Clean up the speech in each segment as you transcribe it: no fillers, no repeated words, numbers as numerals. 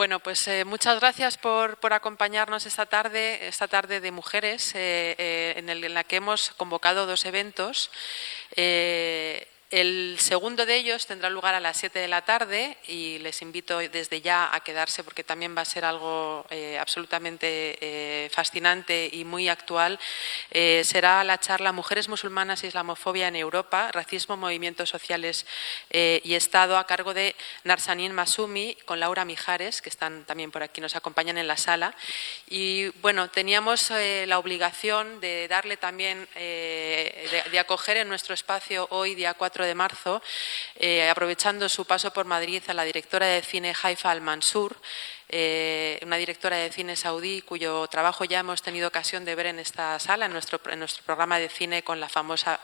Bueno, pues muchas gracias por acompañarnos esta tarde de mujeres, en la que hemos convocado dos eventos. El segundo de ellos tendrá lugar a las 7 de la tarde y les invito desde ya a quedarse porque también va a ser algo absolutamente fascinante y muy actual. Será la charla Mujeres musulmanas e islamofobia en Europa, racismo, movimientos sociales y Estado, a cargo de Narsanin Masumi con Laura Mijares, que están también por aquí, nos acompañan en la sala. Y bueno, teníamos la obligación de darle también, de acoger en nuestro espacio hoy, día 4 de marzo, aprovechando su paso por Madrid, a la directora de cine Haifaa Al Mansour, una directora de cine saudí cuyo trabajo ya hemos tenido ocasión de ver en esta sala, en nuestro programa de cine con la famosa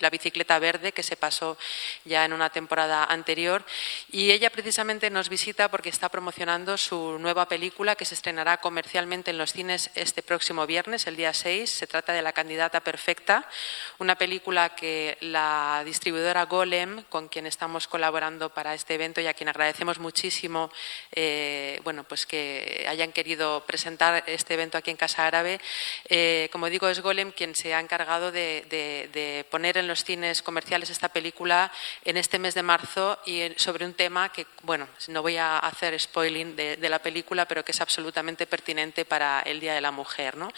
La bicicleta verde, que se pasó ya en una temporada anterior. Y ella precisamente nos visita porque está promocionando su nueva película que se estrenará comercialmente en los cines este próximo viernes, el día 6. Se trata de La candidata perfecta, una película que la distribuidora Golem, con quien estamos colaborando para este evento y a quien agradecemos muchísimo bueno, pues que hayan querido presentar este evento aquí en Casa Árabe. Como digo, es Golem quien se ha encargado de poner en los cines comerciales esta película en este mes de marzo y sobre un tema que, bueno, no voy a hacer spoiling de la película, pero que es absolutamente pertinente para el Día de la Mujer, ¿no?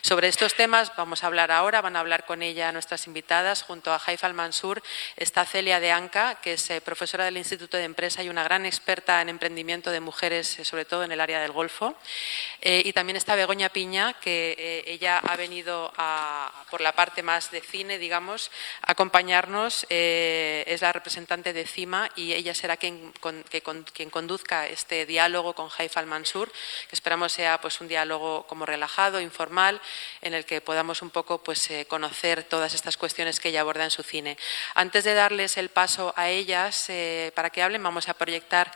Sobre estos temas vamos a hablar ahora, van a hablar con ella nuestras invitadas. Junto a Haifaa Al Mansour está Celia de Anca, que es profesora del Instituto de Empresa y una gran experta en emprendimiento de mujeres, sobre todo en el área del Golfo. Y también está Begoña Piña, que ella ha venido por la parte más de cine, digamos, a acompañarnos. Es la representante de CIMA y ella será quien conduzca este diálogo con Haifaa Al Mansour, que esperamos sea pues un diálogo como relajado, informal, en el que podamos un poco pues conocer todas estas cuestiones que ella aborda en su cine. Antes de darles el paso a ellas para que hablen, vamos a proyectar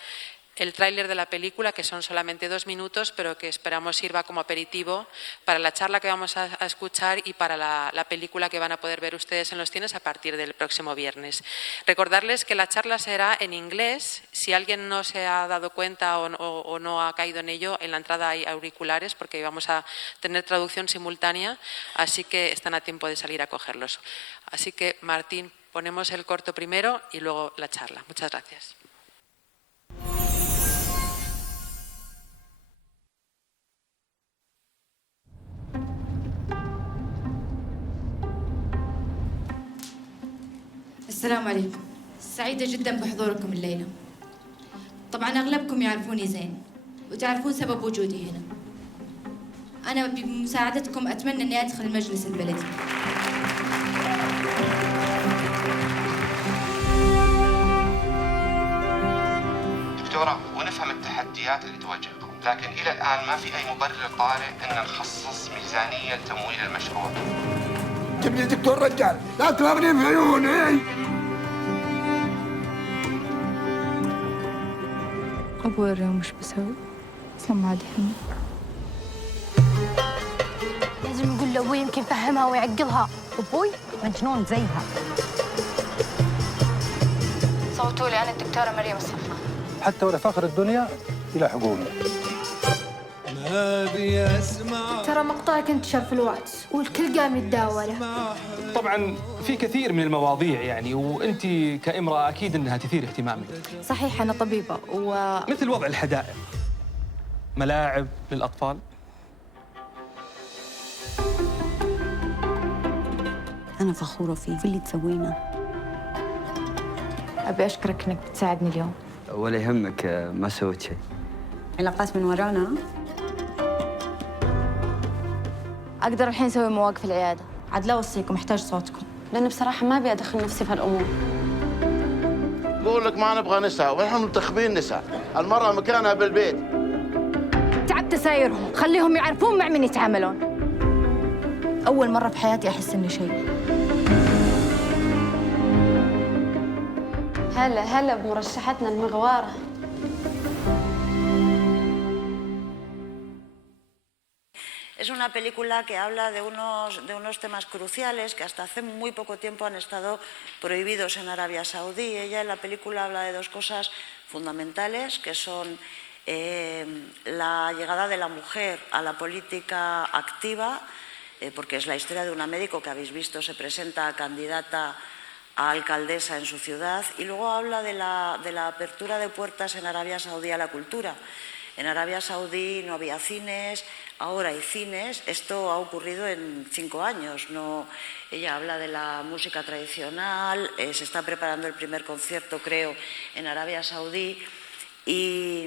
el tráiler de la película, que son solamente 2 minutos, pero que esperamos sirva como aperitivo para la charla que vamos a escuchar y para la película que van a poder ver ustedes en los cines a partir del próximo viernes. Recordarles que la charla será en inglés. Si alguien no se ha dado cuenta o no ha caído en ello, en la entrada hay auriculares porque vamos a tener traducción simultánea, así que están a tiempo de salir a cogerlos. Así que, Martín, ponemos el corto primero y luego la charla. Muchas gracias. السلام عليكم، سعيدة جدا بحضوركم الليلة. طبعا أغلبكم يعرفوني زين وتعرفون سبب وجودي هنا. أنا بمساعدتكم أتمنى أني أدخل المجلس البلدي. دكتورة، ونفهم التحديات اللي تواجهكم، لكن إلى الآن ما في أي مبرر طارئ أن نخصص ميزانية لتمويل المشروع. جيب لي دكتور رجال، لا تضربني في عيوني. أبوي اليوم مش بسوي؟ أصلا ما عاد يهمني. لازم نقول لأبوي يمكن يفهمها ويعقلها. أبوي مجنون زيها. صوتوا لي أنا الدكتورة مريم الصفا. حتى ولا فخر الدنيا إلى حقوقنا. ترى مقطعك انتشر في الواتس والكل قام يتداوله. طبعا في كثير من المواضيع يعني، وأنت كامرأة أكيد أنها تثير اهتمامك. صحيح أنا طبيبة مثل وضع الحدائق، ملاعب للأطفال. أنا فخورة فيه في اللي تسوينه. أبي أشكرك إنك بتساعدني اليوم. ولا يهمك، ما سويت شيء. علاقات من ورانا. أقدر الحين أسوي مواقف العيادة. عاد لا أوصيكم، محتاج صوتكم. لأن بصراحة ما أبي أدخل نفسي في هالأمور. بقول لك ما نبغى نساء ونحن منتخبين نساء، المرأة مكانها بالبيت. تعبت سايرهم، خليهم يعرفون مع من يتعاملون. أول مرة في حياتي أحس إني شيء. هلا بمرشحتنا المغوارة. Es una película que habla de unos temas cruciales que hasta hace muy poco tiempo han estado prohibidos en Arabia Saudí. Ella en la película habla de dos cosas fundamentales, que son la llegada de la mujer a la política activa, porque es la historia de una médico que habéis visto, se presenta candidata a alcaldesa en su ciudad, y luego habla de la apertura de puertas en Arabia Saudí a la cultura. En Arabia Saudí no había cines, ahora hay cines. Esto ha ocurrido en 5 años. Ella habla de la música tradicional, se está preparando el primer concierto, creo, en Arabia Saudí. Y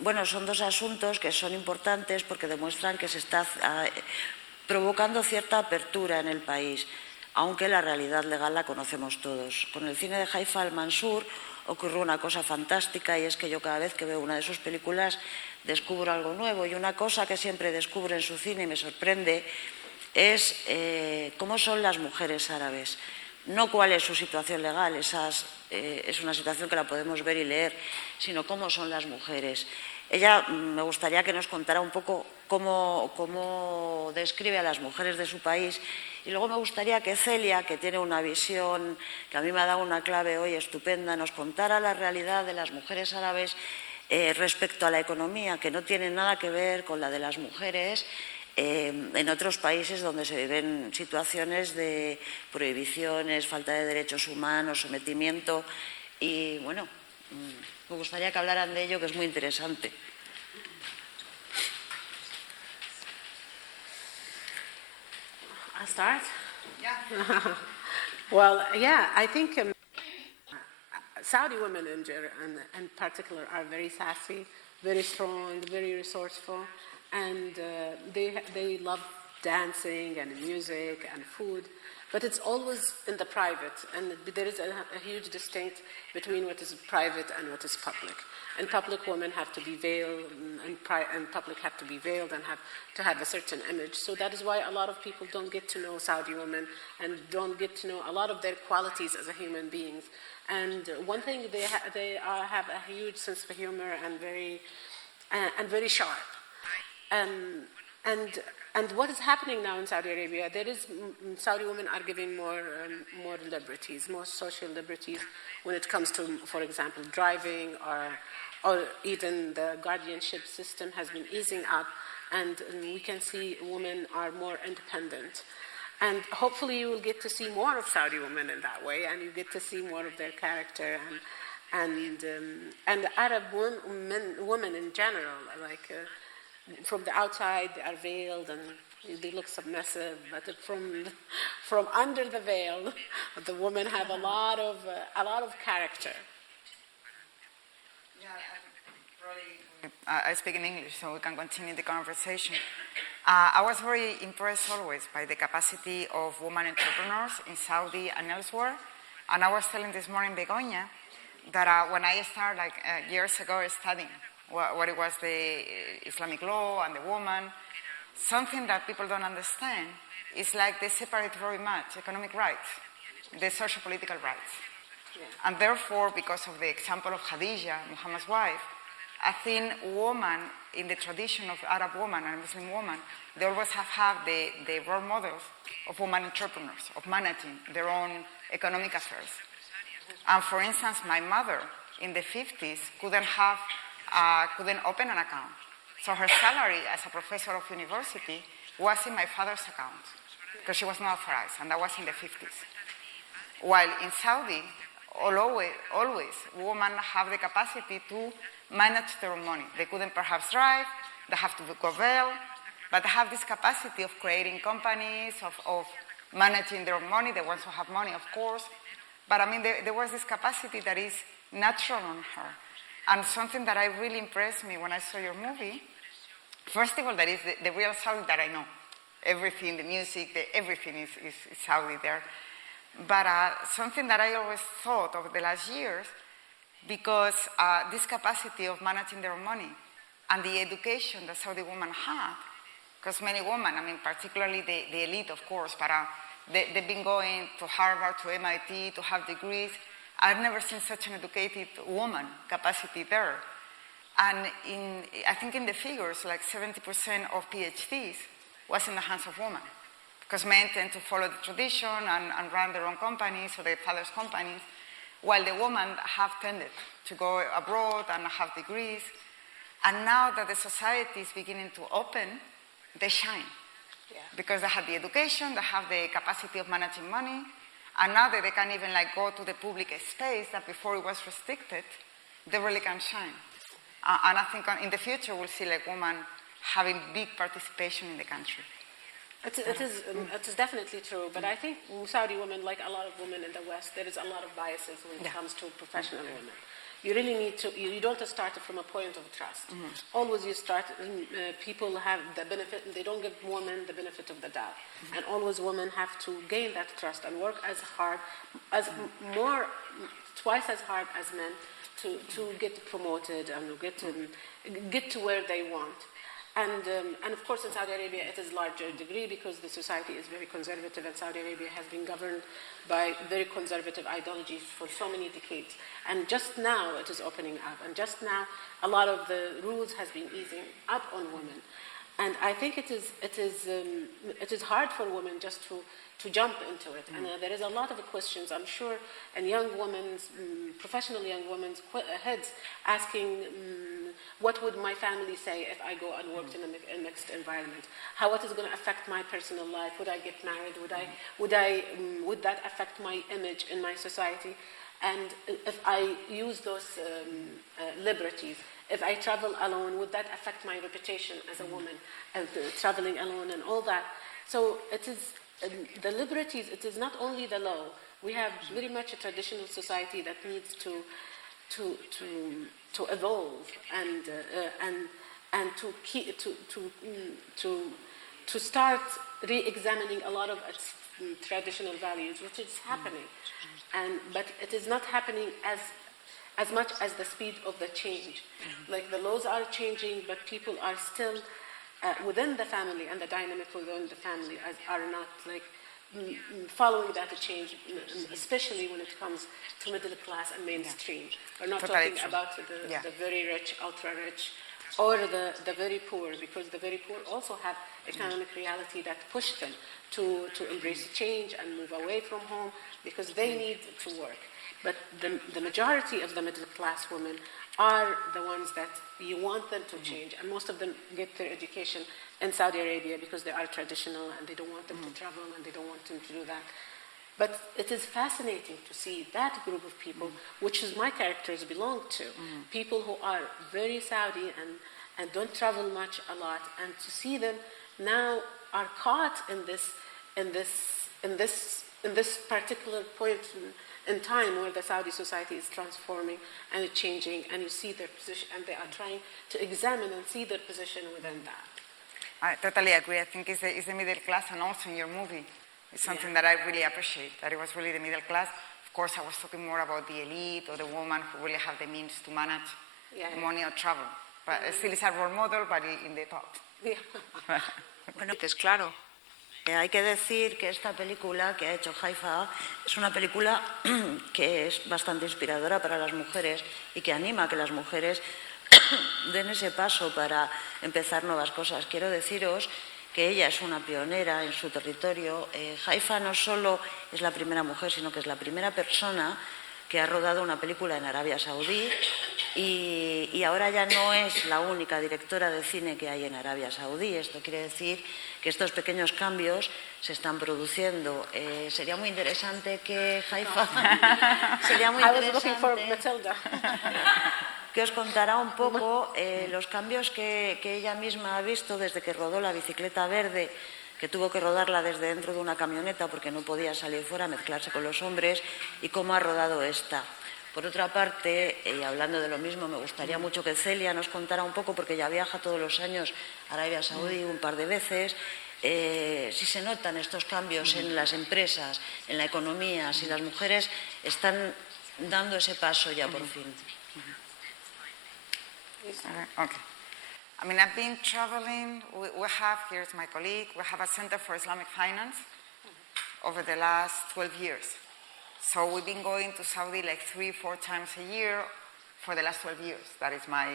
bueno, son 2 asuntos que son importantes porque demuestran que se está provocando cierta apertura en el país, aunque la realidad legal la conocemos todos. Con el cine de Haifaa Al Mansour ocurrió una cosa fantástica, y es que yo cada vez que veo una de sus películas descubro algo nuevo, y una cosa que siempre descubro en su cine y me sorprende es cómo son las mujeres árabes. No cuál es su situación legal, es una situación que la podemos ver y leer, sino cómo son las mujeres. Ella, me gustaría que nos contara un poco cómo describe a las mujeres de su país, y luego me gustaría que Celia, que tiene una visión que a mí me ha dado una clave hoy estupenda, nos contara la realidad de las mujeres árabes respecto a la economía, que no tiene nada que ver con la de las mujeres en otros países donde se viven situaciones de prohibiciones, falta de derechos humanos, sometimiento. Y bueno, me gustaría que hablaran de ello, que es muy interesante. I'll start? Yeah. Well, yeah, I think Saudi women in particular are very sassy, very strong, very resourceful, and they love dancing and music and food, but it's always in the private, and there is a huge distinct between what is private and what is public. And public women have to be veiled, and public have to be veiled and have to have a certain image. So that is why a lot of people don't get to know Saudi women and don't get to know a lot of their qualities as a human beings. And one thing, they have a huge sense of humor and very sharp. And what is happening now in Saudi Arabia, Saudi women are giving more liberties, more social liberties when it comes to, for example, driving or even the guardianship system has been easing up, and we can see women are more independent. And hopefully you will get to see more of Saudi women in that way, and you get to see more of their character and Arab women in general, like from the outside they are veiled and they look submissive, but from under the veil, the women have a lot of character. I speak in English, so we can continue the conversation. I was very impressed always by the capacity of women entrepreneurs in Saudi and elsewhere. And I was telling this morning Begoña that when I started years ago studying what it was the Islamic law and the woman, something that people don't understand is like they separate very much economic rights, the social-political rights. Yeah. And therefore, because of the example of Khadija, Muhammad's wife, I think women in the tradition of Arab woman and Muslim woman, they always have had the role models of women entrepreneurs, of managing their own economic affairs. And for instance, my mother in the 50s couldn't open an account. So her salary as a professor of university was in my father's account because she was not authorized, and that was in the 50s. While in Saudi, always women have the capacity to manage their own money. They couldn't perhaps drive, they have to go veil, but they have this capacity of creating companies, of managing their own money. The ones who have money, of course. But I mean, there was this capacity that is natural on her. And something that really impressed me when I saw your movie, first of all, that is the real Saudi that I know. Everything, the music, everything is Saudi there. But something that I always thought of the last years, because this capacity of managing their own money and the education that Saudi women had, because many women, I mean, particularly the elite, of course, but they've been going to Harvard, to MIT, to have degrees. I've never seen such an educated woman capacity there. And I think in the figures, like 70% of PhDs was in the hands of women, because men tend to follow the tradition and run their own companies or their father's companies, while the women have tended to go abroad and have degrees. And now that the society is beginning to open, they shine. Because they have the education, they have the capacity of managing money, and now that they can even like go to the public space that before it was restricted, they really can shine. And I think in the future we'll see like women having big participation in the country. It is definitely true, but I think Saudi women, like a lot of women in the West, there is a lot of biases when it comes to professional women. You really need to, you don't start from a point of trust. Always you start, people have the benefit, they don't give women the benefit of the doubt. And always women have to gain that trust and work as hard, twice as hard as men to get promoted and get to where they want. And of course in Saudi Arabia it is larger degree because the society is very conservative, and Saudi Arabia has been governed by very conservative ideologies for so many decades. And just now it is opening up, and just now a lot of the rules has been easing up on women. And I think it is hard for women just to jump into it. And there is a lot of questions, I'm sure, and young women's, professional young women's heads asking, what would my family say if I go and work in a mixed environment? How it is going to affect my personal life? Would I get married? Would that affect my image in my society? And if I use those liberties, if I travel alone, would that affect my reputation as a woman, as traveling alone and all that? So it is the liberties. It is not only the law. We have very much a traditional society that needs to evolve and to start re-examining a lot of its traditional values, which is happening, but it is not happening as much as the speed of the change. Like the laws are changing, but people are still within the family, and the dynamic within the family are not like following that change, especially when it comes to middle class and mainstream. We're not talking about the very rich, ultra rich, or the very poor, because the very poor also have economic reality that push them to embrace change and move away from home because they need to work. But the majority of the middle class women are the ones that you want them to change, and most of them get their education in Saudi Arabia because they are traditional and they don't want them to travel and they don't want them to do that. But it is fascinating to see that group of people, which is my characters belong to, people who are very Saudi and don't travel much a lot, and to see them now are caught in this particular point in time where the Saudi society is transforming and it's changing, and you see their position, and they are trying to examine and see their position within that. I totally agree. I think it's the middle class, and also in your movie, it's something that I really appreciate, that it was really the middle class. Of course, I was talking more about the elite or the woman who really have the means to manage money or travel. But still it's a role model, but in the top. Bueno, es claro. Hay que decir que esta película que ha hecho Haifaa es una película que es bastante inspiradora para las mujeres y que anima a que las mujeres den ese paso para empezar nuevas cosas. Quiero deciros que ella es una pionera en su territorio. Haifaa no solo es la primera mujer, sino que es la primera persona que ha rodado una película en Arabia Saudí, y ahora ya no es la única directora de cine que hay en Arabia Saudí. Esto quiere decir que estos pequeños cambios se están produciendo. Sería muy interesante que Haifaa que os contará un poco los cambios que ella misma ha visto desde que rodó La bicicleta verde, que tuvo que rodarla desde dentro de una camioneta porque no podía salir fuera, mezclarse con los hombres, y cómo ha rodado esta. Por otra parte, y hablando de lo mismo, me gustaría mucho que Celia nos contara un poco, porque ella viaja todos los años a Arabia Saudí un par de veces, si se notan estos cambios en las empresas, en la economía, si las mujeres están dando ese paso ya por fin. Okay. I mean, I've been traveling. We have, here's my colleague, we have a Center for Islamic Finance over the last 12 years. So we've been going to Saudi like 3-4 times a year for the last 12 years. That is my...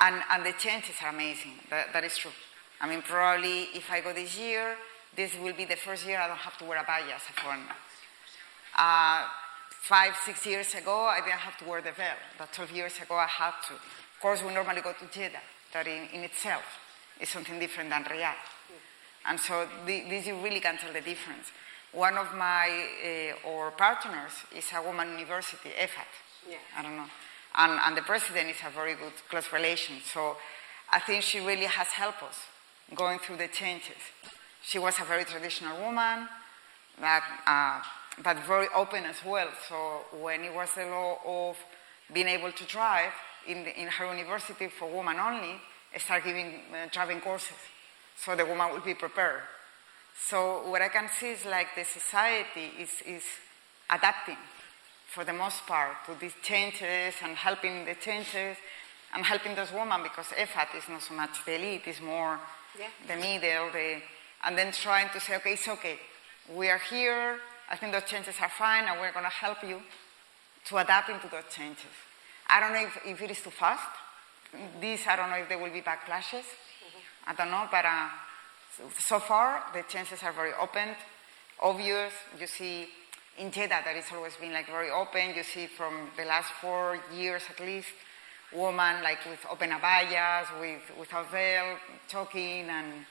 And the changes are amazing. That is true. I mean, probably if I go this year, this will be the first year I don't have to wear a baya as a foreigner. 5, 6 years ago, I didn't have to wear the veil, but 12 years ago, I had to. Of course, we normally go to Jeddah, that in itself is something different than Riyadh. And so this you really can tell the difference. One of my or partners is a woman university, EFAT. Yeah. I don't know. And the president is a very good close relation. So I think she really has helped us going through the changes. She was a very traditional woman, but very open as well. So when it was the law of being able to drive in her university for women only, start giving driving courses. So the woman will be prepared. So what I can see is like the society is adapting for the most part to these changes and helping the changes and helping those women, because EFAT is not so much the elite, it's more the middle, and then trying to say, okay, it's okay. We are here, I think those changes are fine, and we're going to help you to adapt into those changes. I don't know if it is too fast. I don't know if there will be backlashes. I don't know, but so far the chances are very open, obvious. You see in Jeddah that it's always been like very open. You see from the last 4 years at least, women like with open abayas, without veil, talking, and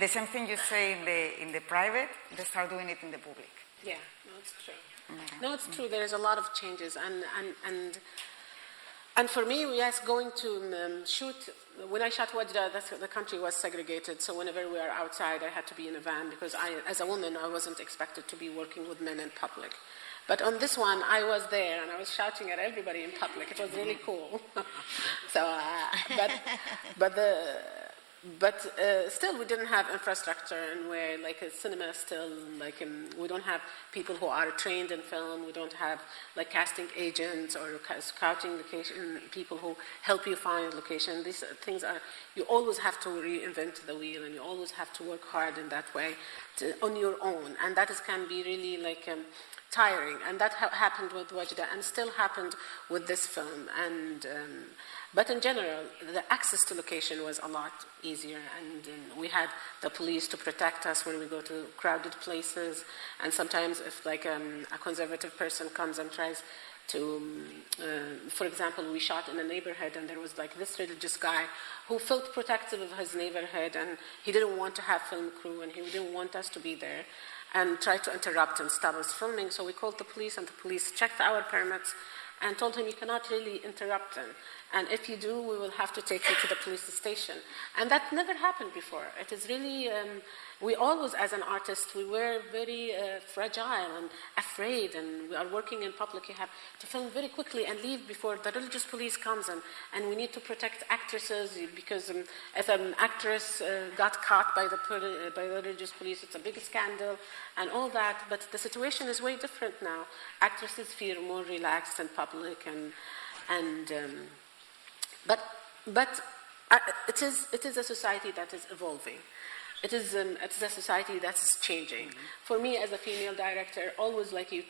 the same thing you say in the private, they start doing it in the public. Yeah, no, it's true. No, it's true. There's a lot of changes, and for me, yes, going to shoot. When I shot Wajda, the country was segregated. So whenever we are outside, I had to be in a van because as a woman, I wasn't expected to be working with men in public. But on this one, I was there and I was shouting at everybody in public. It was really cool. So, but still, we didn't have infrastructure, and where like a cinema still like we don't have people who are trained in film. We don't have like casting agents or scouting location people who help you find location. These things are, you always have to reinvent the wheel, and you always have to work hard in that way on your own, and that can be really like tiring. And that happened with Wajda, and still happened with this film. And but in general, the access to location was a lot easier, and we had the police to protect us when we go to crowded places. And sometimes if like a conservative person comes and tries to, for example, we shot in a neighborhood and there was like this religious guy who felt protective of his neighborhood, and he didn't want to have film crew, and he didn't want us to be there, and tried to interrupt and stop us filming. So we called the police, and the police checked our permits and told him, you cannot really interrupt them. And if you do, we will have to take you to the police station. And that never happened before. It is really, we always, as an artist, we were very fragile and afraid, and we are working in public. You have to film very quickly and leave before the religious police comes in. And we need to protect actresses, because if an actress got caught by the religious police, it's a big scandal and all that. But the situation is way different now. Actresses feel more relaxed in public, but it is a society that is evolving. It is a society that is changing. For me, as a female director, always like you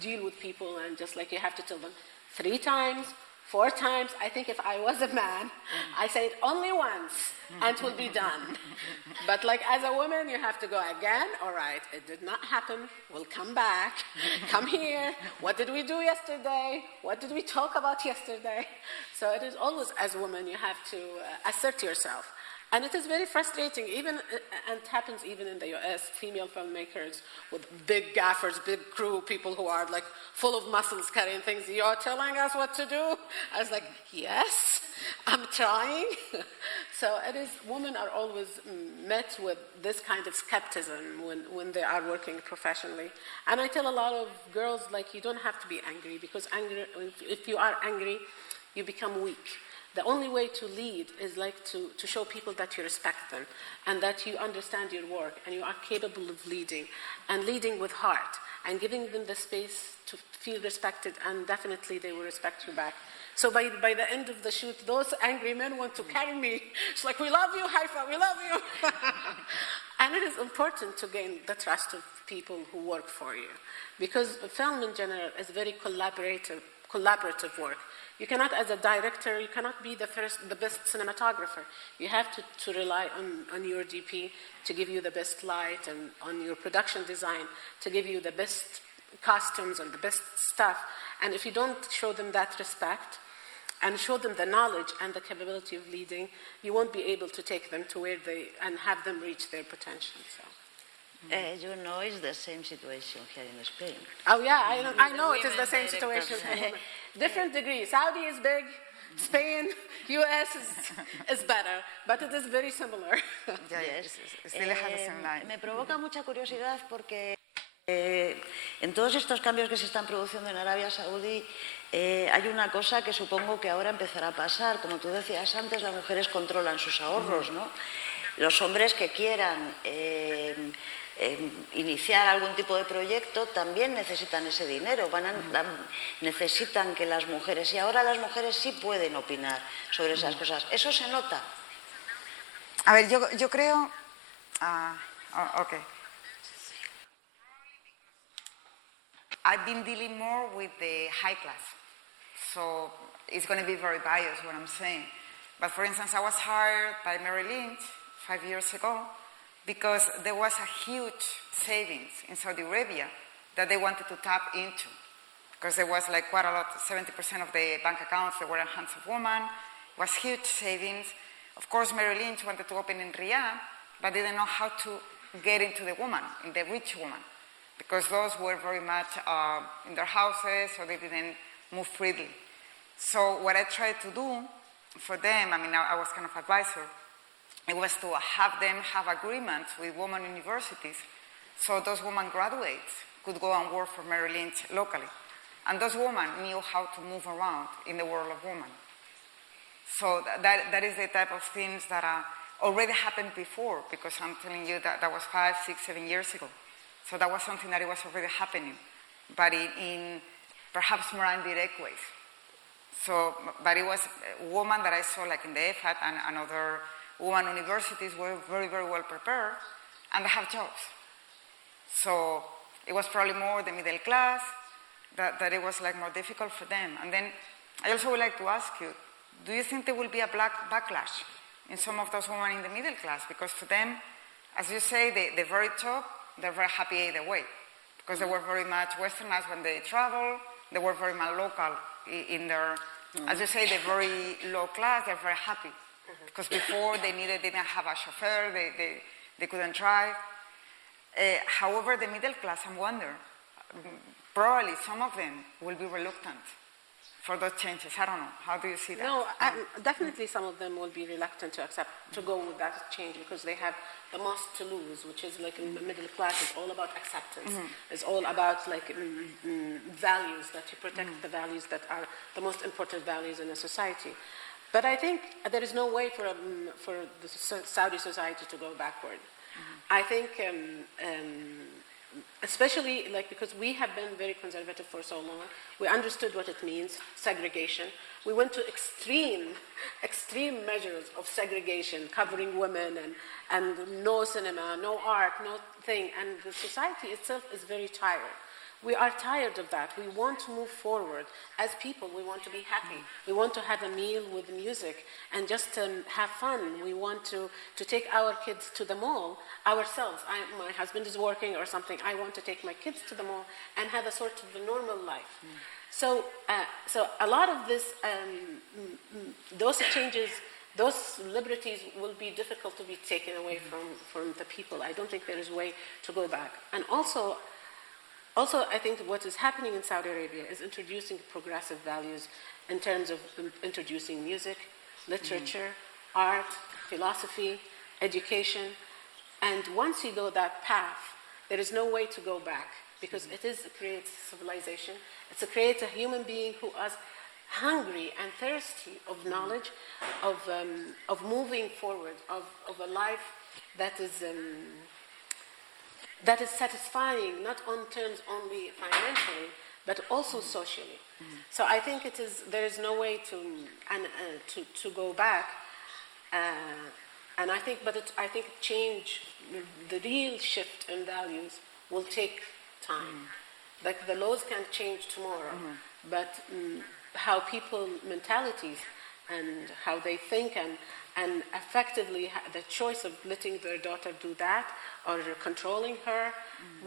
deal with people and just like you have to tell them 3 times, 4 times. I think if I was a man, I say it only once and it will be done. But like as a woman, you have to go again. All right, it did not happen. We'll come back. Come here. What did we do yesterday? What did we talk about yesterday? So it is always, as a woman, you have to assert yourself. And it is very frustrating, and it happens even in the US, female filmmakers with big gaffers, big crew, people who are like full of muscles carrying things. You're telling us what to do? I was like, yes, I'm trying. So it is, women are always met with this kind of skepticism when they are working professionally. And I tell a lot of girls, like, you don't have to be angry, because if you are angry, you become weak. The only way to lead is like to show people that you respect them and that you understand your work and you are capable of leading, and leading with heart and giving them the space to feel respected, and definitely they will respect you back. So by the end of the shoot, those angry men want to carry me. It's like, we love you, Haifaa, we love you. And it is important to gain the trust of people who work for you, because film in general is very collaborative work. You cannot, as a director, you cannot be the best cinematographer. You have to rely on your DP to give you the best light, and on your production design to give you the best costumes or the best stuff. And if you don't show them that respect and show them the knowledge and the capability of leading, you won't be able to take them to where and have them reach their potential. So. You know, it's the same situation here in Spain. Oh yeah, I know it is the same situation. Different degrees. Saudi is big, Spain, US is better, but it is very similar. Me provoca mucha curiosidad porque en todos estos cambios que se están produciendo en Arabia Saudí hay una cosa que supongo que ahora empezará a pasar. Como tú decías antes, las mujeres controlan sus ahorros, ¿no? Los hombres que quieran iniciar algún tipo de proyecto también necesitan ese dinero, necesitan que las mujeres, y ahora las mujeres sí pueden opinar sobre esas cosas. ¿Eso se nota? A ver, yo creo... okay. I've been dealing more with the high class, so it's going to be very biased what I'm saying. But for instance, I was hired by Mary Lynch 5 years ago because there was a huge savings in Saudi Arabia that they wanted to tap into, because there was like quite a lot, 70% of the bank accounts that were in hands of women. It was huge savings. Of course, Mary Lynch wanted to open in Riyadh, but didn't know how to get into the woman, in the rich woman, because those were very much in their houses, so they didn't move freely. So what I tried to do for them, I mean, I was kind of advisor, it was to have them have agreements with women universities, so those women graduates could go and work for Mary Lynch locally. And those women knew how to move around in the world of women. So that is the type of things that already happened before, because I'm telling you that was 5, 6, 7 years ago. So that was something that it was already happening, but in perhaps more indirect ways. So, but it was a woman that I saw like in the EFAT and other women universities were very, very well prepared, and they have jobs. So it was probably more the middle class that it was like more difficult for them. And then I also would like to ask you, do you think there will be a backlash in some of those women in the middle class? Because for them, as you say, the very top, they're very happy either way, because they were very much westernized when they travel, they were very much local in their, as you say, they're very low class, they're very happy. Because before they didn't have a chauffeur, they couldn't drive. However, the middle class, I wonder, probably some of them will be reluctant for those changes. I don't know. How do you see that? No, definitely some of them will be reluctant to go with that change, because they have the most to lose, which is like in the middle class, it's all about acceptance. It's all about like values, that you protect the values that are the most important values in a society. But I think there is no way for the Saudi society to go backward. I think, especially like because we have been very conservative for so long, we understood what it means, segregation. We went to extreme measures of segregation, covering women and no cinema, no art, no thing. And the society itself is very tired. We are tired of that. We want to move forward. As people, we want to be happy. We want to have a meal with music and just have fun. We want to take our kids to the mall ourselves. My husband is working or something. I want to take my kids to the mall and have a sort of a normal life. So a lot of this, those changes, those liberties will be difficult to be taken away from the people. I don't think there is a way to go back. And also, I think what is happening in Saudi Arabia is introducing progressive values in terms of introducing music, literature, art, philosophy, education. And once you go that path, there is no way to go back, because it creates civilization. It creates a human being who is hungry and thirsty of knowledge, of moving forward, of a life that is satisfying, not on terms only financially, but also socially. So I think there is no way to go back, and I think change, the real shift in values will take time. Like the laws can't change tomorrow, but how people mentalities and how they think and effectively the choice of letting their daughter do that or controlling her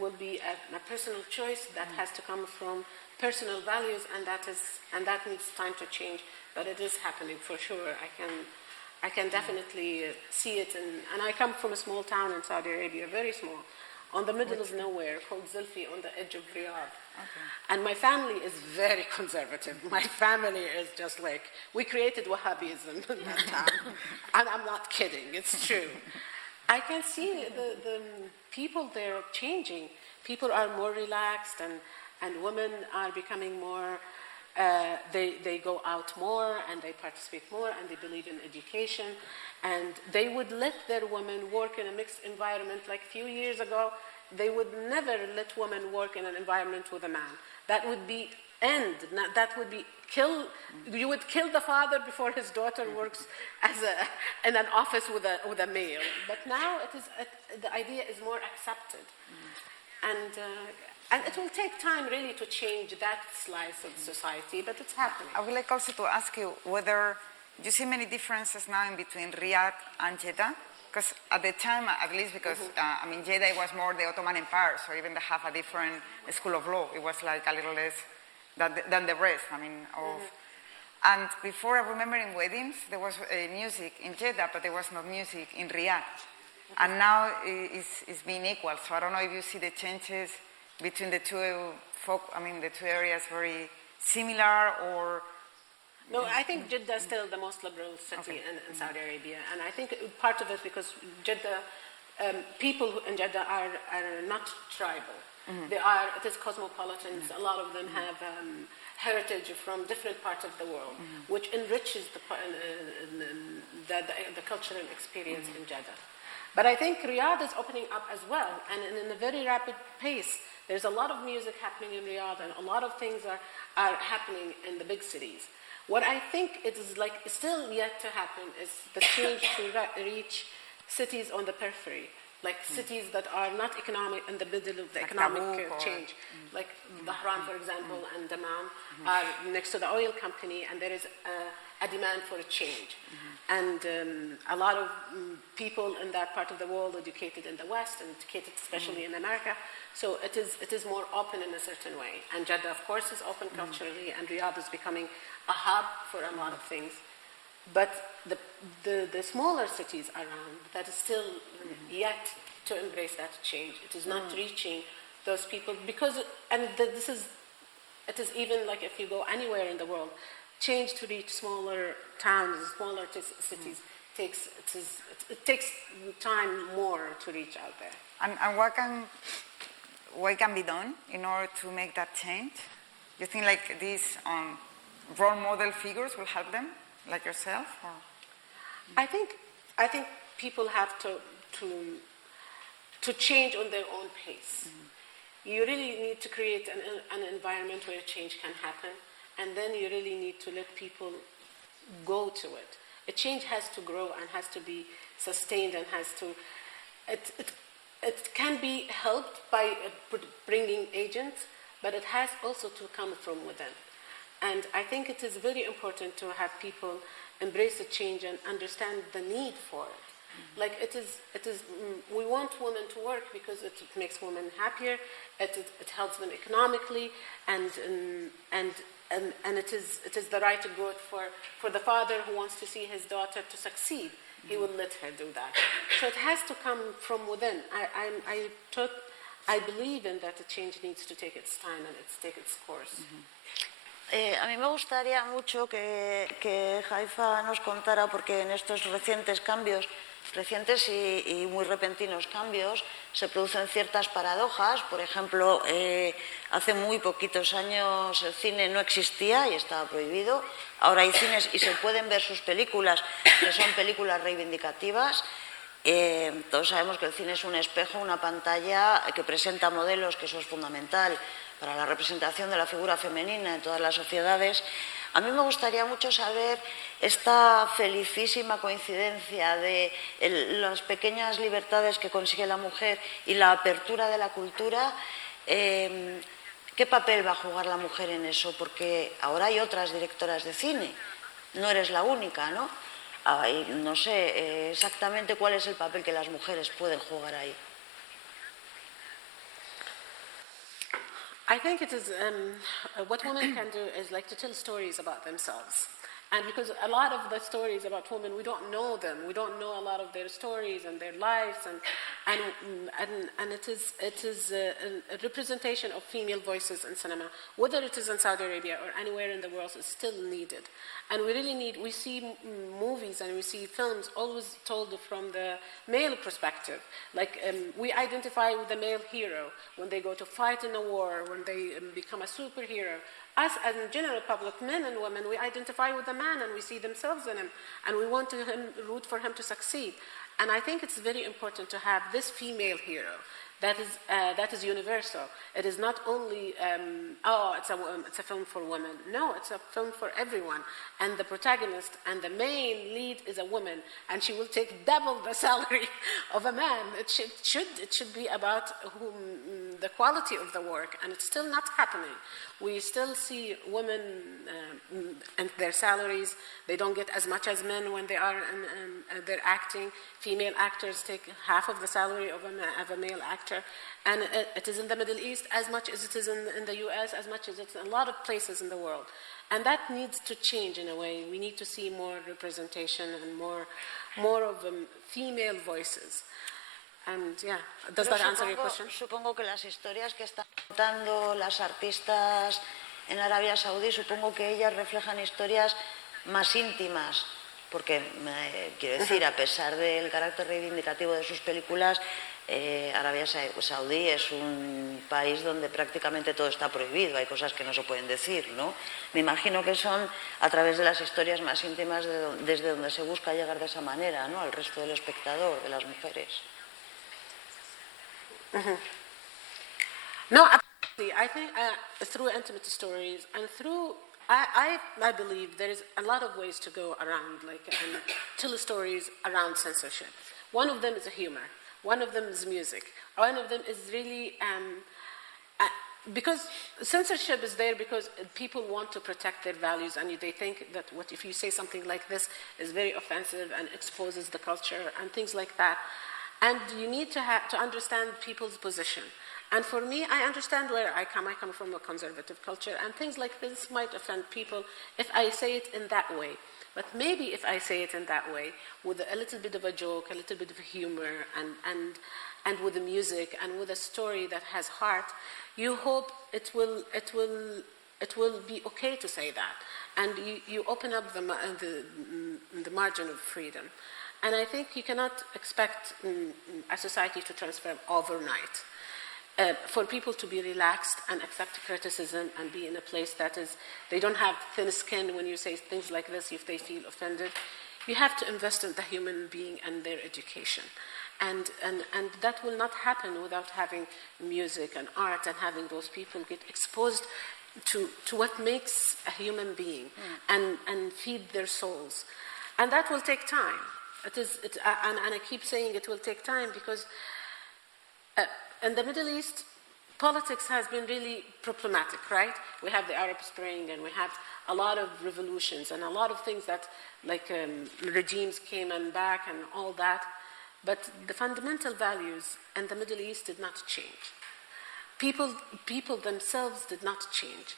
will be a personal choice that has to come from personal values, and that needs time to change. But it is happening for sure. I can definitely see it, and I come from a small town in Saudi Arabia, very small, on the middle of nowhere, called Zulfi, on the edge of Riyadh. Okay. And my family is very conservative. My family is just like, we created Wahhabism in that town. And I'm not kidding, it's true. I can see the people there changing. People are more relaxed, and women are becoming more, they go out more, and they participate more, and they believe in education. And they would let their women work in a mixed environment. Like a few years ago, they would never let women work in an environment with a man. That would be end. That would be kill. You would kill the father before his daughter works in an office with a male. But now the idea is more accepted, and it will take time really to change that slice of society. But it's happening. I would like also to ask you whether you see many differences now in between Riyadh and Jeddah. Because at the time, at least because, Jeddah was more the Ottoman Empire, so even they have a different school of law. It was like a little less than the rest, And before, I remember in weddings, there was music in Jeddah, but there was no music in Riyadh. And now it's being equal. So I don't know if you see the changes between the two areas very similar, or... No, I think Jeddah is still the most liberal city in Saudi Arabia, and I think part of it because Jeddah, people in Jeddah are not tribal. It is cosmopolitans. A lot of them have heritage from different parts of the world, which enriches the cultural experience in Jeddah. But I think Riyadh is opening up as well, and in a very rapid pace. There's a lot of music happening in Riyadh, and a lot of things are happening in the big cities. What I think it is still yet to happen is the change to reach cities on the periphery, like cities that are not economic, in the middle of the economic change. Like Bahrain, for example, and Dammam are next to the oil company, and there is a demand for a change. And a lot of people in that part of the world educated in the West, and educated especially in America, so it is more open in a certain way. And Jeddah, of course, is open culturally, and Riyadh is becoming a hub for a lot of things. But the smaller cities around, that is still yet to embrace that change. It is not reaching those people because, it is even like if you go anywhere in the world, change to reach smaller towns, smaller cities, it takes time more to reach out there. And what can be done in order to make that change? You think like these role model figures will help them, like yourself? Or? I think people have to change on their own pace. You really need to create an environment where change can happen, and then you really need to let people go to it. A change has to grow and has to be sustained, and has to. It can be helped by bringing agents, but it has also to come from within. And I think it is very important to have people embrace the change and understand the need for it. Like it is. We want women to work because it makes women happier. It helps them economically, and it is the right of growth for the father who wants to see his daughter to succeed. He will let her do that. So it has to come from within. I believe in that the change needs to take its time and take its course. A mí me gustaría mucho que Haifaa nos contara, porque en estos recientes cambios, recientes y muy repentinos cambios, se producen ciertas paradojas. Por ejemplo, hace muy poquitos años el cine no existía y estaba prohibido. Ahora hay cines y se pueden ver sus películas, que son películas reivindicativas. Todos sabemos que el cine es un espejo, una pantalla que presenta modelos, que eso es fundamental para la representación de la figura femenina en todas las sociedades. A mí me gustaría mucho saber esta felicísima coincidencia de las pequeñas libertades que consigue la mujer y la apertura de la cultura. ¿Qué papel va a jugar la mujer en eso? Porque ahora hay otras directoras de cine, no eres la única, ¿no? No sé exactamente cuál es el papel que las mujeres pueden jugar ahí. I think it is, what women can do is like to tell stories about themselves. And because a lot of the stories about women, we don't know them. We don't know a lot of their stories and their lives, and it is a representation of female voices in cinema, whether it is in Saudi Arabia or anywhere in the world, is still needed. And we really need. We see movies and we see films always told from the male perspective. Like we identify with the male hero when they go to fight in a war, when they become a superhero. Us, as in general public, men and women, we identify with the man and we see themselves in him, and we want to root for him to succeed. And I think it's very important to have this female hero that is universal. It is not only it's a film for women. No, it's a film for everyone. And the protagonist and the main lead is a woman, and she will take double the salary of a man. It should be about the quality of the work, and it's still not happening. We still see women and their salaries. They don't get as much as men when they are they're acting. Female actors take half of the salary of a male actor. And it is in the Middle East as much as it is in the US, as much as it's in a lot of places in the world. And that needs to change in a way. We need to see more representation and more of female voices. And yeah, does that answer your question? Supongo que las historias que están contando las artistas en Arabia Saudí, supongo que ellas reflejan historias más íntimas, porque quiero decir, a pesar del carácter reivindicativo de sus películas, Arabia Saudí es un país donde prácticamente todo está prohibido, hay cosas que no se pueden decir, ¿no? Me imagino que son a través de las historias más íntimas desde donde se busca llegar de esa manera, ¿no? Al resto del espectador, de las mujeres. Mm-hmm. No, absolutely. I think through intimate stories and through, I believe there is a lot of ways to go around, like tell stories around censorship. One of them is humor. One of them is music. One of them is really, because censorship is there because people want to protect their values, and they think that what if you say something like this is very offensive and exposes the culture and things like that. And you need to understand people's position. And for me, I understand where I come. I come from a conservative culture, and things like this might offend people if I say it in that way. But maybe if I say it in that way, with a little bit of a joke, a little bit of humor, and with the music, and with a story that has heart, you hope it will be okay to say that. And you open up the margin of freedom. And I think you cannot expect a society to transform overnight. For people to be relaxed and accept criticism and be in a place that is, they don't have thin skin when you say things like this if they feel offended. You have to invest in the human being and their education. And that will not happen without having music and art and having those people get exposed to what makes a human being and feed their souls. And that will take time. And I keep saying it will take time because in the Middle East, politics has been really problematic, right? We have the Arab Spring, and we have a lot of revolutions and a lot of things that, like regimes came and back and all that. But the fundamental values in the Middle East did not change. People themselves did not change.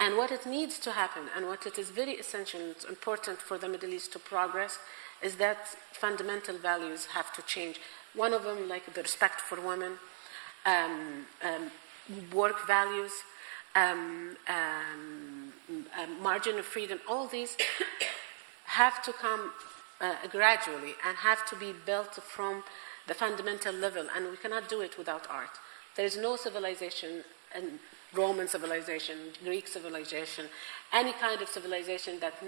And what it needs to happen, and what it is very essential and important for the Middle East to progress, is that fundamental values have to change. One of them, like the respect for women, work values, margin of freedom, all these have to come gradually and have to be built from the fundamental level, and we cannot do it without art. There is no civilization, Roman civilization, Greek civilization, any kind of civilization that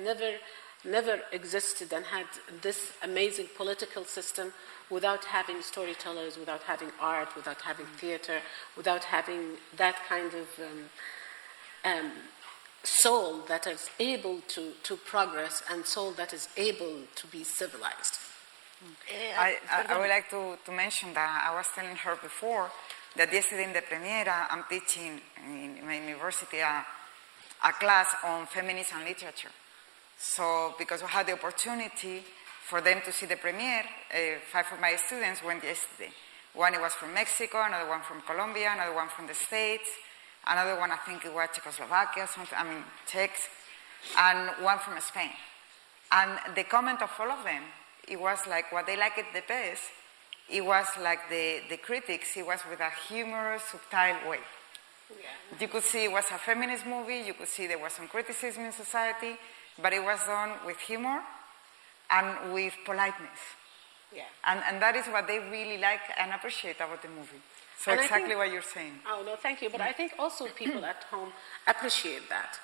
never existed and had this amazing political system without having storytellers, without having art, without having theater, without having that kind of soul that is able to progress and soul that is able to be civilized. I would like to mention that I was telling her before that yesterday in the premiere I'm teaching in my university a class on feminism and literature. So because I had the opportunity for them to see the premiere, 5 of my students went yesterday. One was from Mexico, another one from Colombia, another one from the States, Another one, I think it was Czechoslovakia, something, I mean, Czechs, and one from Spain. And the comment of all of them, it was like what they liked the best, it was like the critics, it was with a humorous, subtle way. Yeah. You could see it was a feminist movie, you could see there was some criticism in society, but it was done with humor and with politeness. Yeah. And that is what they really like and appreciate about the movie. So and exactly what you're saying. Oh, no, thank you. But I think also people at home appreciate that.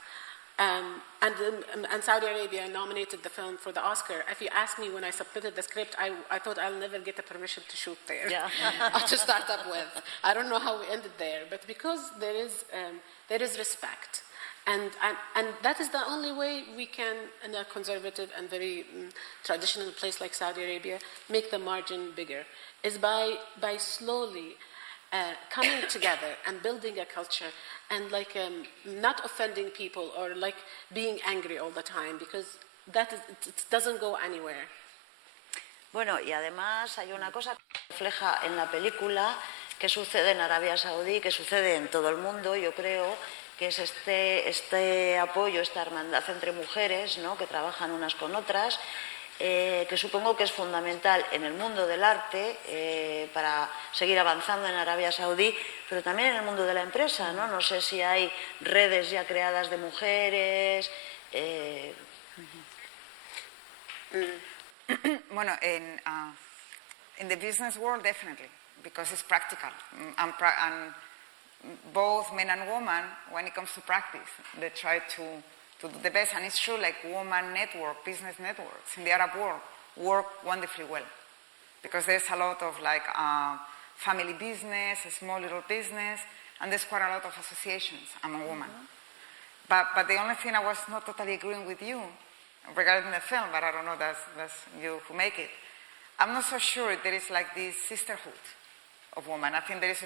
And Saudi Arabia nominated the film for the Oscar. If you ask me when I submitted the script, I thought I'll never get the permission to shoot there. Yeah. To start up with. I don't know how we ended there. But because there is respect. And that is the only way we can, in a conservative and very traditional place like Saudi Arabia, make the margin bigger, is by slowly coming together and building a culture and like not offending people or like being angry all the time, because it doesn't go anywhere. Bueno, y además hay una cosa que refleja en la película que sucede en Arabia Saudí, que sucede en todo el mundo, yo creo, que es este apoyo, esta hermandad entre mujeres, ¿no?, que trabajan unas con otras, que supongo que es fundamental en el mundo del arte para seguir avanzando en Arabia Saudí, pero también en el mundo de la empresa, ¿no? No sé si hay redes ya creadas de mujeres. Bueno, in the business world, definitely, because it's practical. And both men and women, when it comes to practice, they try to do the best. And it's true, like woman network, business networks in the Arab world work wonderfully well. Because there's a lot of like family business, a small little business, and there's quite a lot of associations among women. But the only thing I was not totally agreeing with you regarding the film, but I don't know, that's you who make it. I'm not so sure there is like this sisterhood of women. I think there is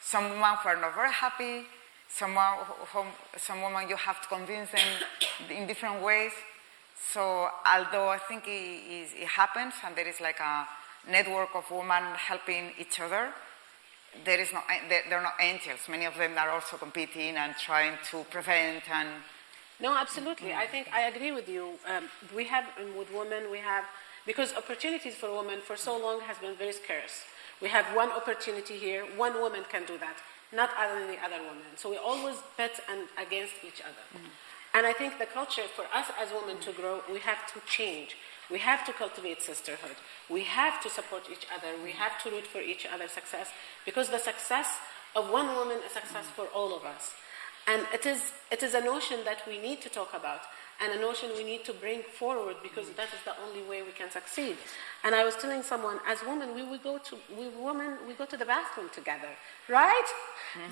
some women who are not very happy, some women you have to convince them in different ways. So although I think it happens and there is like a network of women helping each other, they're not angels. Many of them are also competing and trying to prevent and... No, absolutely. I think I agree with you. We have, with women, because opportunities for women for so long has been very scarce. We have one opportunity here, one woman can do that, not any other woman. So we always bet against each other. And I think the culture for us as women to grow, we have to change. We have to cultivate sisterhood. We have to support each other. We have to root for each other's success, because the success of one woman is success for all of us. And it is a notion that we need to talk about, and a notion we need to bring forward, because that is the only way we can succeed. And I was telling someone, as women, we go to the bathroom together, right?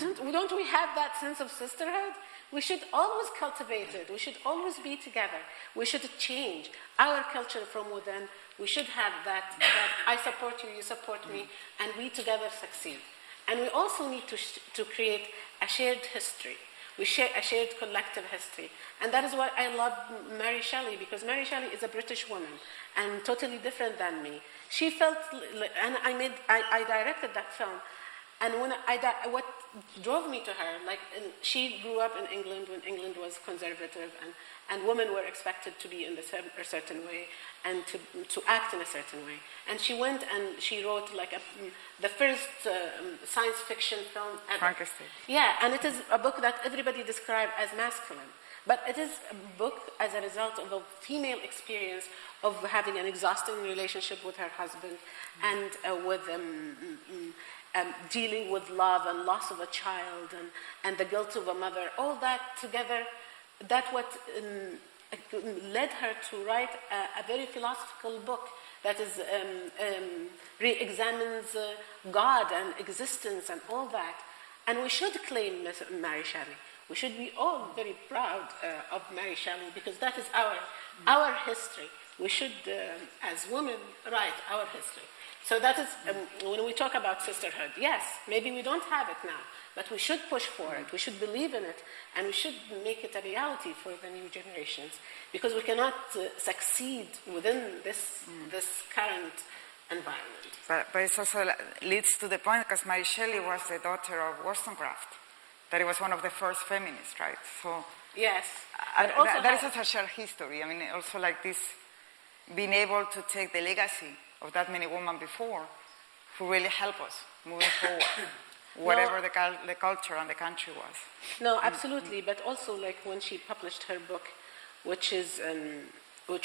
Don't we have that sense of sisterhood? We should always cultivate it. We should always be together. We should change our culture from within. We should have that I support you, you support me, and we together succeed. And we also need to create a shared history. We share a shared collective history. And that is why I love Mary Shelley, because Mary Shelley is a British woman and totally different than me. She felt, and I directed that film, and what drove me to her, she grew up in England when England was conservative, and women were expected to be in a certain way and to act in a certain way. And she went and she wrote the first science fiction film ever. Frankenstein. Yeah, and it is a book that everybody described as masculine. But it is a book as a result of a female experience of having an exhausting relationship with her husband and with dealing with love and loss of a child and the guilt of a mother. All that together, that's what led her to write a very philosophical book that is re-examines God and existence and all that. And we should claim Mary Shelley. We should be all very proud of Mary Shelley, because that is our history. We should, as women, write our history. So that is, when we talk about sisterhood, yes, maybe we don't have it now, but we should push for it, we should believe in it, and we should make it a reality for the new generations, because we cannot succeed within this current environment. But it also leads to the point, because Mary Shelley was the daughter of Wollstonecraft, that it was one of the first feminists, right? So yes, that is also a shared history. I mean, also like this, being able to take the legacy of that many women before, who really help us moving forward, whatever the culture and the country was. No, absolutely. But also, like when she published her book, which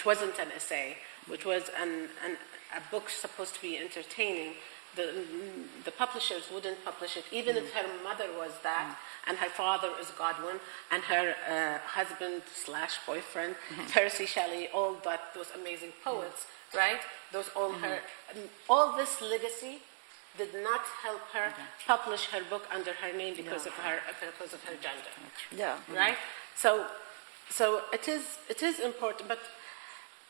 wasn't an essay, which was a book supposed to be entertaining. The publishers wouldn't publish it, even if her mother was that, and her father is Godwin, and her husband/boyfriend, Mary Shelley, all those amazing poets, right? All this legacy did not help her publish her book under her name because of her gender. Yeah. Right? So it is important, but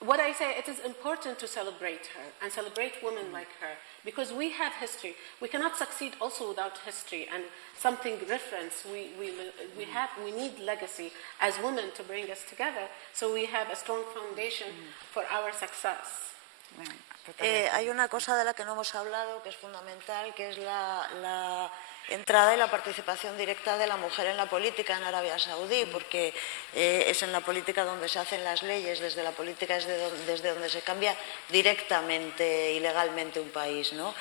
what I say, it is important to celebrate her and celebrate women like her, because we have history. We cannot succeed also without history and something reference. We need legacy as women to bring us together, so we have a strong foundation for our success. Hay una cosa de la que no hemos hablado que es fundamental, que es la entrada y la participación directa de la mujer en la política en Arabia Saudí, porque es en la política donde se hacen las leyes, desde la política es desde donde se cambia directamente y legalmente un país, ¿no?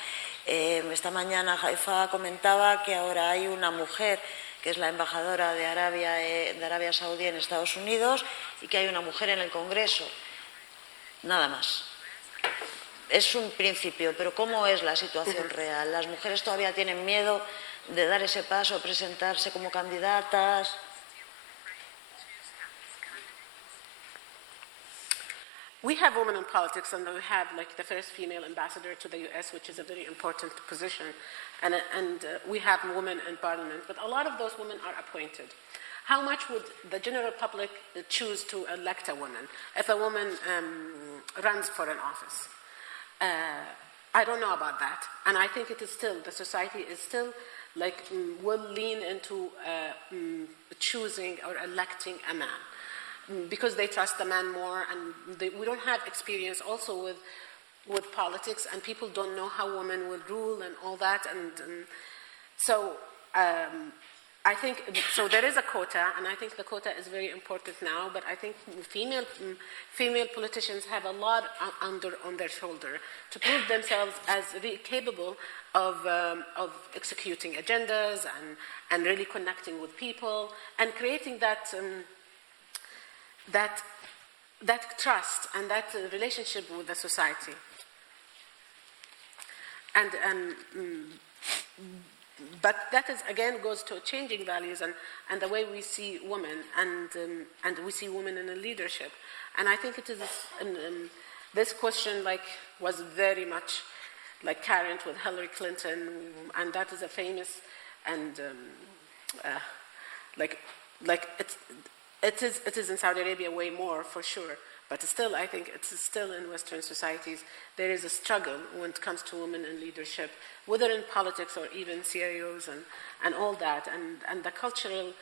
Esta mañana Haifaa comentaba que ahora hay una mujer que es la embajadora de Arabia Saudí en Estados Unidos y que hay una mujer en el Congreso, nada más. Es un principio, pero ¿cómo es la situación real? ¿Las mujeres todavía tienen miedo de dar ese paso, presentarse como candidatas? We have women in politics, and we have like the first female ambassador to the U.S., which is a very important position, and we have women in parliament, but a lot of those women are appointed. How much would the general public choose to elect a woman if a woman runs for an office? I don't know about that, and I think it is still, the society is still like will lean into choosing or electing a man because they trust the man more, and we don't have experience also with politics, and people don't know how women will rule and all that, and so I think, so there is a quota, and I think the quota is very important now, but I think female politicians have a lot on their shoulder to prove themselves as really capable of executing agendas and really connecting with people and creating that trust and that relationship with the society. But that is, again, goes to changing values and the way we see women, and we see women in leadership. And I think it is this question was very much like current with Hillary Clinton, and that is a famous and it is in Saudi Arabia way more for sure. But still, I think it's still in Western societies, there is a struggle when it comes to women in leadership, whether in politics or even CIOs and all that. And the cultural,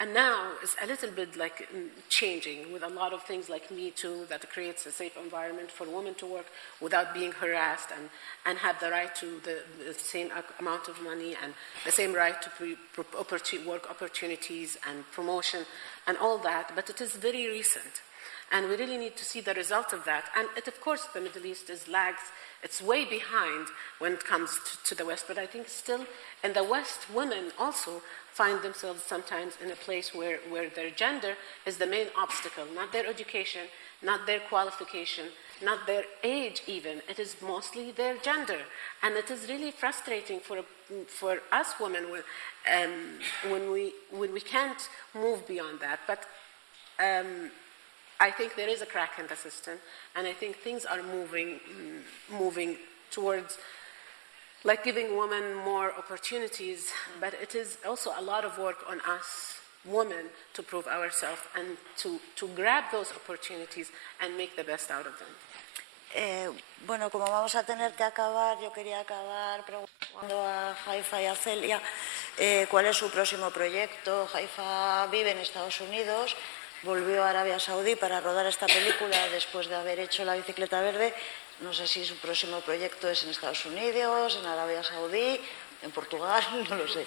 and now is a little bit like changing with a lot of things like Me Too, that creates a safe environment for women to work without being harassed and have the right to the same amount of money and the same right to work opportunities and promotion and all that. But it is very recent. And we really need to see the result of that. And of course, the Middle East lags. It's way behind when it comes to the West. But I think still in the West, women also find themselves sometimes in a place where their gender is the main obstacle, not their education, not their qualification, not their age even. It is mostly their gender. And it is really frustrating for us women when we can't move beyond that. But I think there is a crack in the system, and I think things are moving towards like giving women more opportunities, but it is also a lot of work on us women to prove ourselves and to grab those opportunities and make the best out of them. Bueno, como vamos a tener que acabar, yo quería acabar preguntando a Haifaa y a Celia cuál es su próximo proyecto. Haifaa vive en Estados Unidos. Volvió a Arabia Saudí para rodar esta película después de haber hecho La bicicleta verde. No sé si su próximo proyecto es en Estados Unidos, en Arabia Saudí en Portugal, no lo sé.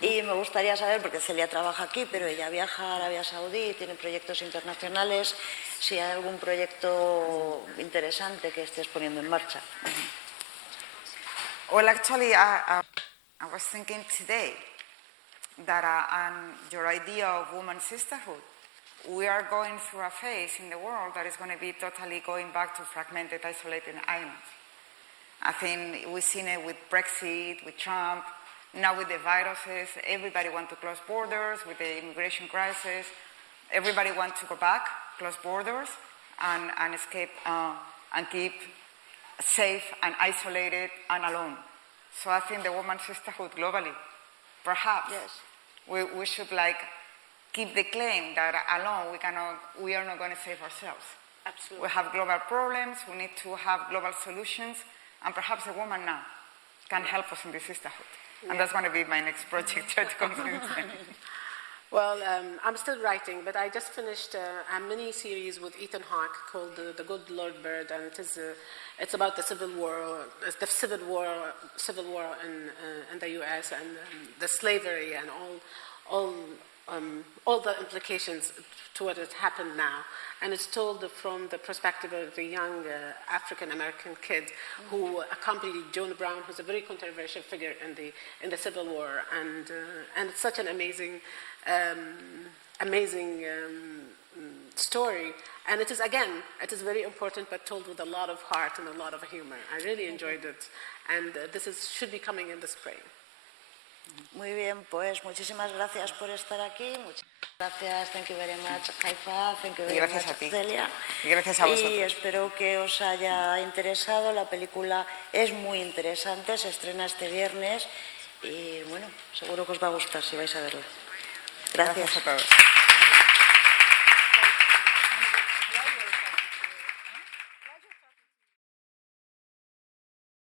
Y me gustaría saber, porque Celia trabaja aquí, pero ella viaja a Arabia Saudí, tiene proyectos internacionales, si hay algún proyecto interesante que estés poniendo en marcha. Well, actually, I was thinking today that your idea of woman sisterhood, we are going through a phase in the world that is going to be totally going back to fragmented, isolated islands. I think we've seen it with Brexit, with Trump, now with the viruses. Everybody wants to close borders, with the immigration crisis. Everybody wants to go back, close borders, and escape and keep safe and isolated and alone. So I think the woman sisterhood globally, perhaps, we should keep the claim that alone we are not going to save ourselves. Absolutely. We have global problems, we need to have global solutions, and perhaps a woman now can help us in the sisterhood. Yeah. And that's going to be my next project, try to convince them. Well, I'm still writing, but I just finished a mini-series with Ethan Hawke called The Good Lord Bird, and it's about the civil war in the U.S. and the slavery and all the implications to what has happened now. And it's told from the perspective of the young African-American kid who accompanied Joan Brown, who's a very controversial figure in the Civil War. And it's such an amazing story. And it is very important, but told with a lot of heart and a lot of humor. I really enjoyed it. And should be coming in the spring. Muy bien, pues muchísimas gracias por estar aquí. Muchas gracias, thank you very much, Haifaa, thank you very much, Celia. Y gracias a vosotros. Y espero que os haya interesado. La película es muy interesante, se estrena este viernes y bueno, seguro que os va a gustar si vais a verla. Gracias a todos.